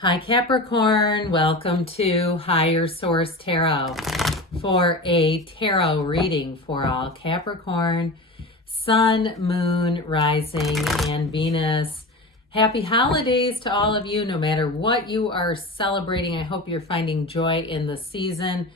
Hi Capricorn, welcome to Higher Source Tarot for a tarot reading for all Capricorn, Sun, Moon, Rising, and Venus. Happy holidays to all of you, no matter what you are celebrating. I hope you're finding joy in the season.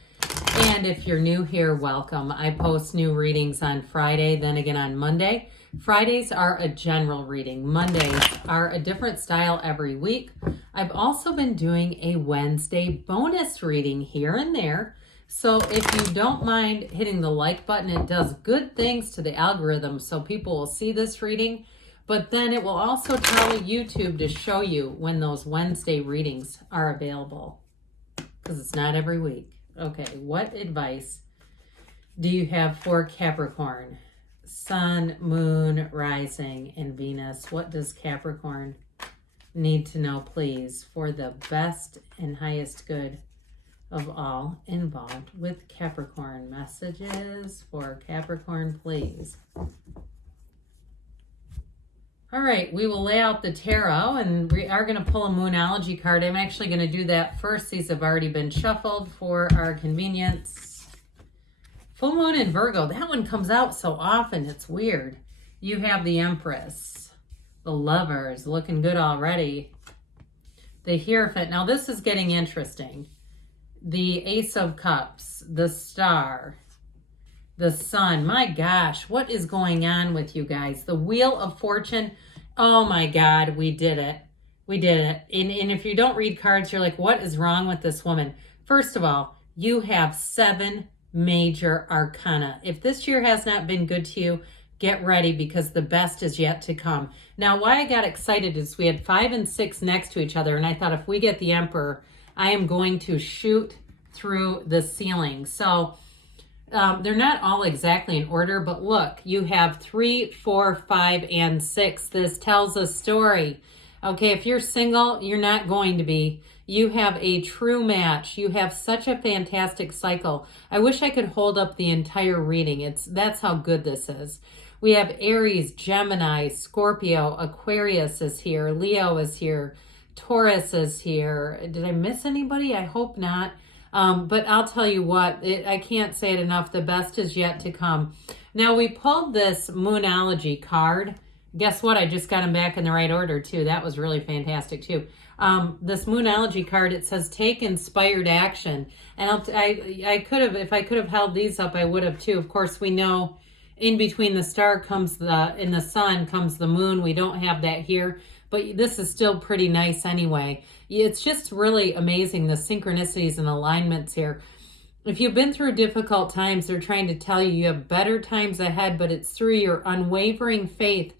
And if you're new here, welcome. I post new readings on Friday, then again on Monday. Fridays are a general reading. Mondays are a different style every week. I've also been doing a Wednesday bonus reading here and there. So if you don't mind hitting the like button, it does good things to the algorithm so people will see this reading. But then it will also tell YouTube to show you when those Wednesday readings are available, because it's not every week. Okay, what advice do you have for Capricorn? Sun, Moon, Rising, and Venus. What does Capricorn need to know, please, for the best and highest good of all involved with Capricorn? Messages for Capricorn, please. All right, we will lay out the tarot, and we are going to pull a Moonology card. I'm actually going to do that first. These have already been shuffled for our convenience. Full Moon in Virgo, that one comes out so often, it's weird. You have the Empress, the Lovers, looking good already. The Hierophant, now this is getting interesting. The Ace of Cups, the Star, the Sun. My gosh, what is going on with you guys? The Wheel of Fortune. Oh my God, we did it. We did it. And if you don't read cards, you're like, what is wrong with this woman? First of all, you have 7 major arcana. If this year has not been good to you, get ready, because the best is yet to come. Now, why I got excited is we had 5 and 6 next to each other, and I thought if we get the Emperor, I am going to shoot through the ceiling. So they're not all exactly in order, but look, you have 3, 4, 5, and 6. This tells a story. Okay, if you're single, you're not going to be. You have a true match. You have such a fantastic cycle. I wish I could hold up the entire reading. That's how good this is. We have Aries, Gemini, Scorpio, Aquarius is here, Leo is here, Taurus is here. Did I miss anybody? I hope not. But I'll tell you what, I can't say it enough. The best is yet to come. Now, we pulled this Moonology card. Guess what? I just got them back in the right order, too. That was really fantastic, too. This Moonology card, it says take inspired action. And I could have, if I could have held these up, I would have, too. Of course, we know in between the star comes in the sun comes the moon. We don't have that here, but this is still pretty nice anyway. It's just really amazing, the synchronicities and alignments here. If you've been through difficult times, they're trying to tell you have better times ahead, but it's through your unwavering faith.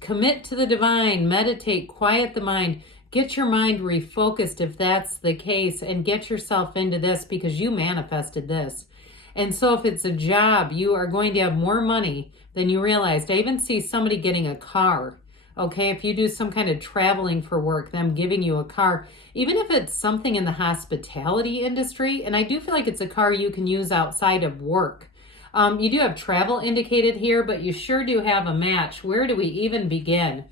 Commit to the divine, meditate, quiet the mind, get your mind refocused if that's the case, and get yourself into this because you manifested this. And so if it's a job, you are going to have more money than you realized. I even see somebody getting a car. Okay, if you do some kind of traveling for work, them giving you a car, even if it's something in the hospitality industry, and I do feel like it's a car you can use outside of work. You do have travel indicated here, but you sure do have a match. Where do we even begin?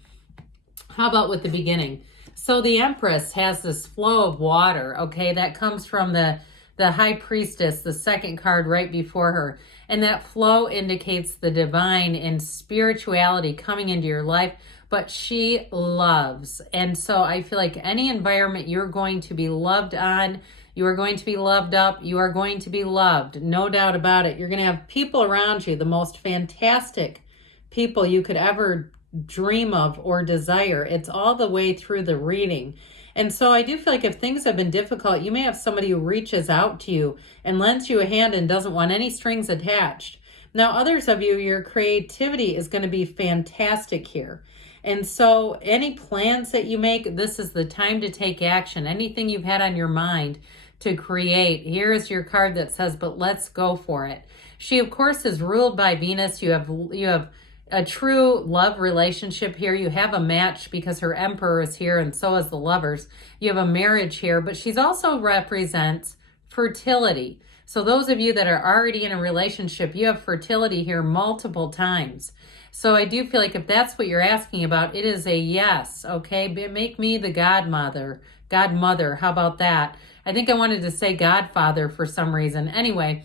How about with the beginning? So the Empress has this flow of water, okay? That comes from the High Priestess, the second card right before her. And that flow indicates the divine and spirituality coming into your life, but she loves. And so I feel like any environment you're going to be loved on, you are going to be loved up. You are going to be loved. No doubt about it. You're going to have people around you, the most fantastic people you could ever dream of or desire. It's all the way through the reading. And so I do feel like if things have been difficult, you may have somebody who reaches out to you and lends you a hand and doesn't want any strings attached. Now, others of you, your creativity is going to be fantastic here. And so any plans that you make, this is the time to take action. Anything you've had on your mind to create, here is your card that says, but let's go for it. She, of course, is ruled by Venus. You have a true love relationship here. You have a match because her Emperor is here and so is the Lovers. You have a marriage here, but she's also represents fertility. So those of you that are already in a relationship, you have fertility here multiple times. So I do feel like if that's what you're asking about, it is a yes, okay? Make me the godmother. Godmother, how about that? I think I wanted to say godfather for some reason. Anyway,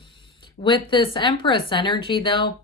with this Empress energy though,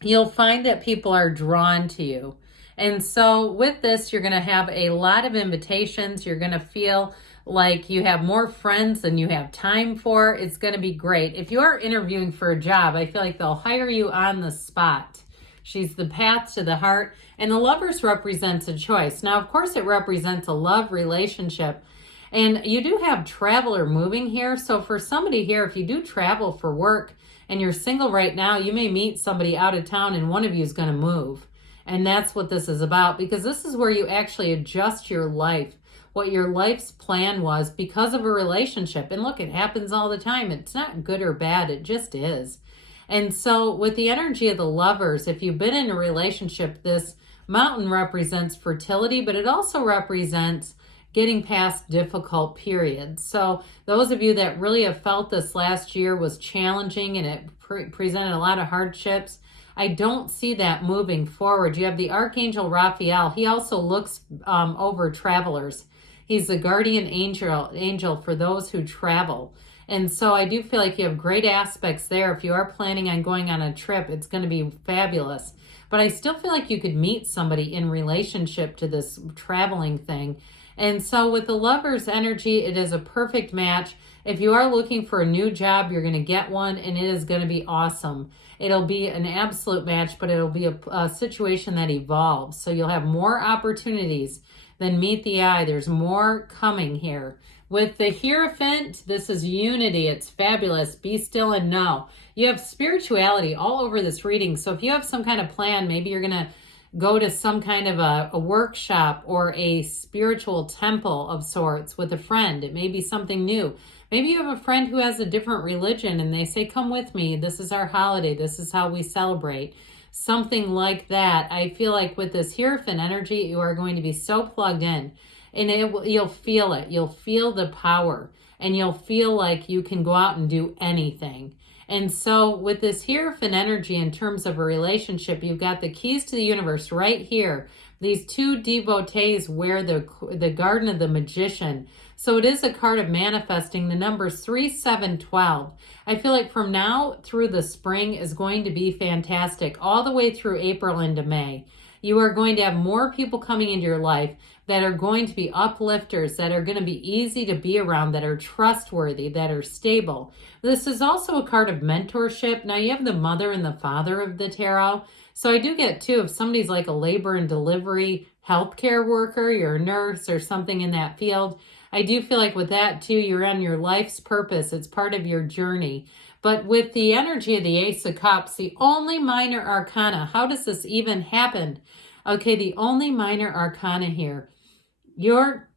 you'll find that people are drawn to you. And so with this, you're going to have a lot of invitations. You're going to feel like you have more friends than you have time for. It's going to be great. If you are interviewing for a job, I feel like they'll hire you on the spot. She's the path to the heart. And the Lovers represents a choice. Now, of course, it represents a love relationship. And you do have traveler moving here. So for somebody here, if you do travel for work and you're single right now, you may meet somebody out of town and one of you is going to move. And that's what this is about, because this is where you actually adjust your life, what your life's plan was because of a relationship. And look, it happens all the time. It's not good or bad. It just is. And so with the energy of the Lovers, if you've been in a relationship, this mountain represents fertility, but it also represents getting past difficult periods. So those of you that really have felt this last year was challenging and it presented a lot of hardships, I don't see that moving forward. You have the Archangel Raphael. He also looks over travelers. He's the guardian angel for those who travel. And so I do feel like you have great aspects there. If you are planning on going on a trip, it's going to be fabulous. But I still feel like you could meet somebody in relationship to this traveling thing. And so with the Lovers energy, it is a perfect match. If you are looking for a new job, you're going to get one, and it is going to be awesome. It'll be an absolute match, but it'll be a situation that evolves. So you'll have more opportunities than meet the eye. There's more coming here. With the Hierophant, this is unity. It's fabulous. Be still and know. You have spirituality all over this reading. So if you have some kind of plan, maybe you're going to go to some kind of a workshop or a spiritual temple of sorts with a friend. It may be something new. Maybe you have a friend who has a different religion and they say, come with me. This is our holiday. This is how we celebrate. Something like that. I feel like with this Hierophant energy, you are going to be so plugged in. And you'll feel it. You'll feel the power. And you'll feel like you can go out and do anything. And so with this Hierophant energy in terms of a relationship, you've got the keys to the universe right here. These two devotees wear the Garden of the Magician. So it is a card of manifesting. The numbers 3, 7, 12. I feel like from now through the spring is going to be fantastic. All the way through April into May. You are going to have more people coming into your life that are going to be uplifters, that are going to be easy to be around, that are trustworthy, that are stable. This is also a card of mentorship. Now you have the Mother and the Father of the tarot. So I do get too, if somebody's like a labor and delivery healthcare worker, you're a nurse or something in that field, I do feel like with that too, you're on your life's purpose. It's part of your journey. But with the energy of the Ace of Cups, the only minor arcana, how does this even happen? Okay, the only minor arcana here. Your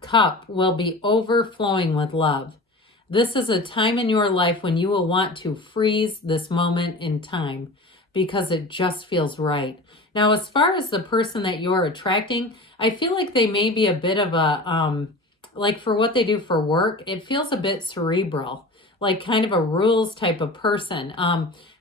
cup will be overflowing with love. This is a time in your life when you will want to freeze this moment in time because it just feels right. Now, as far as the person that you're attracting, I feel like they may be a bit of a, like for what they do for work, it feels a bit cerebral, like kind of a rules type of person.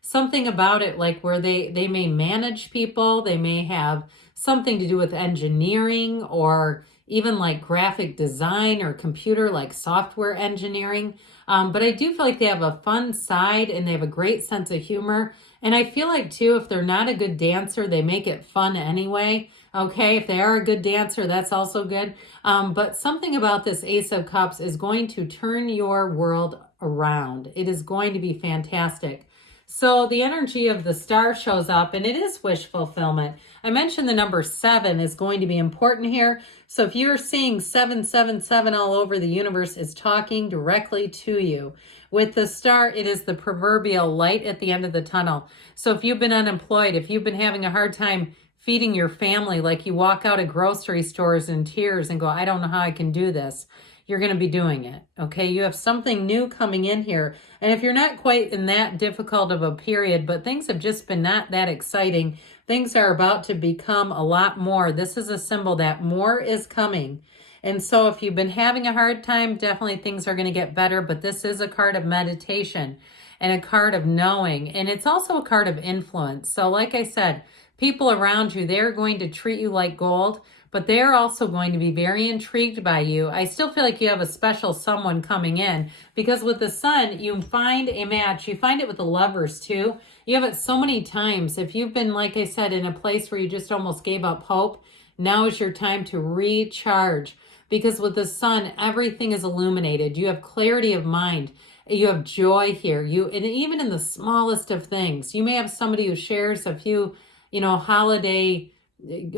Something about it like where they may manage people, they may have something to do with engineering or even like graphic design or computer like software engineering. But I do feel like they have a fun side and they have a great sense of humor. And I feel like too, if they're not a good dancer, they make it fun anyway. Okay, if they are a good dancer, that's also good. But something about this Ace of Cups is going to turn your world around. It is going to be fantastic. So the energy of the star shows up and it is wish fulfillment. I mentioned the number 7 is going to be important here. So if you're seeing 777 all over the universe, is talking directly to you. With the star, it is the proverbial light at the end of the tunnel. So if you've been unemployed, if you've been having a hard time feeding your family, like you walk out of grocery stores in tears and go, I don't know how I can do this. You're going to be doing it. Okay. You have something new coming in here. And if you're not quite in that difficult of a period, but things have just been not that exciting, things are about to become a lot more. This is a symbol that more is coming. And so if you've been having a hard time, definitely things are going to get better, but this is a card of meditation. and a card of knowing. And it's also a card of influence. So like I said, people around you, they're going to treat you like gold, but they're also going to be very intrigued by you. I still feel like you have a special someone coming in, because with the Sun, you find a match. You find it with the Lovers too. You have it so many times. If you've been, like I said, in a place where you just almost gave up hope, now is your time to recharge, because with the Sun, everything is illuminated. You have clarity of mind. You have joy here. And even in the smallest of things, you may have somebody who shares a few, holiday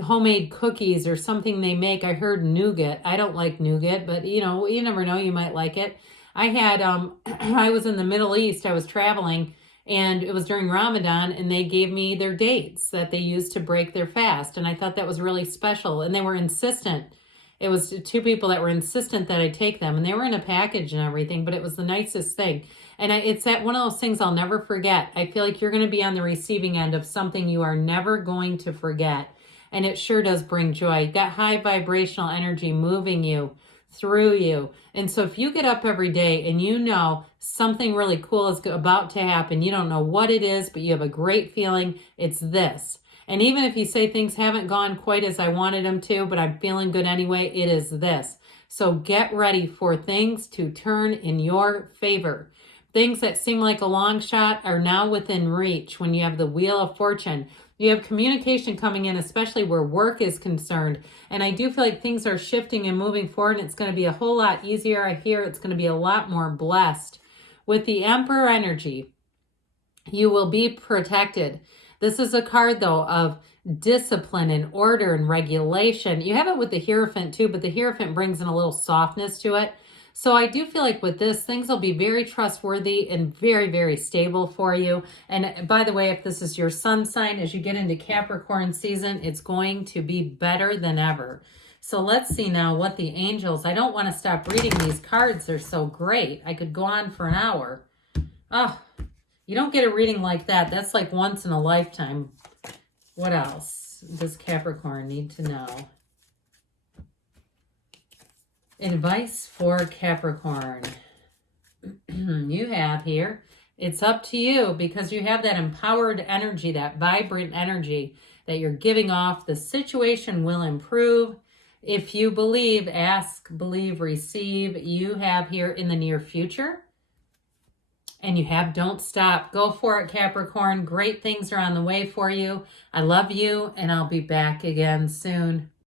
homemade cookies or something they make. I heard nougat. I don't like nougat, but you never know, you might like it. I had, I was in the Middle East. I was traveling, and it was during Ramadan, and they gave me their dates that they used to break their fast. And I thought that was really special. And they were insistent. It was two people that were insistent that I take them, and they were in a package and everything, but it was the nicest thing. And it's one of those things I'll never forget. I feel like you're going to be on the receiving end of something you are never going to forget. And it sure does bring joy. You got high vibrational energy moving you, through you. And so if you get up every day and you know something really cool is about to happen, you don't know what it is, but you have a great feeling, it's this. And even if you say things haven't gone quite as I wanted them to, but I'm feeling good anyway, it is this. So get ready for things to turn in your favor. Things that seem like a long shot are now within reach when you have the Wheel of Fortune. You have communication coming in, especially where work is concerned. And I do feel like things are shifting and moving forward, and it's going to be a whole lot easier. I hear it's going to be a lot more blessed. With the Emperor energy, you will be protected. This is a card, though, of discipline and order and regulation. You have it with the Hierophant, too, but the Hierophant brings in a little softness to it. So I do feel like with this, things will be very trustworthy and very, very stable for you. And by the way, if this is your sun sign, as you get into Capricorn season, it's going to be better than ever. So let's see now what the angels, I don't want to stop reading these cards. They're so great. I could go on for an hour. Oh, you don't get a reading like that. That's like once in a lifetime. What else does Capricorn need to know? Advice for Capricorn. You have here, it's up to you, because you have that empowered energy, that vibrant energy that you're giving off. The situation will improve. If you believe, ask, believe, receive. You have here in the near future. And you have don't stop. Go for it, Capricorn. Great things are on the way for you. I love you, and I'll be back again soon.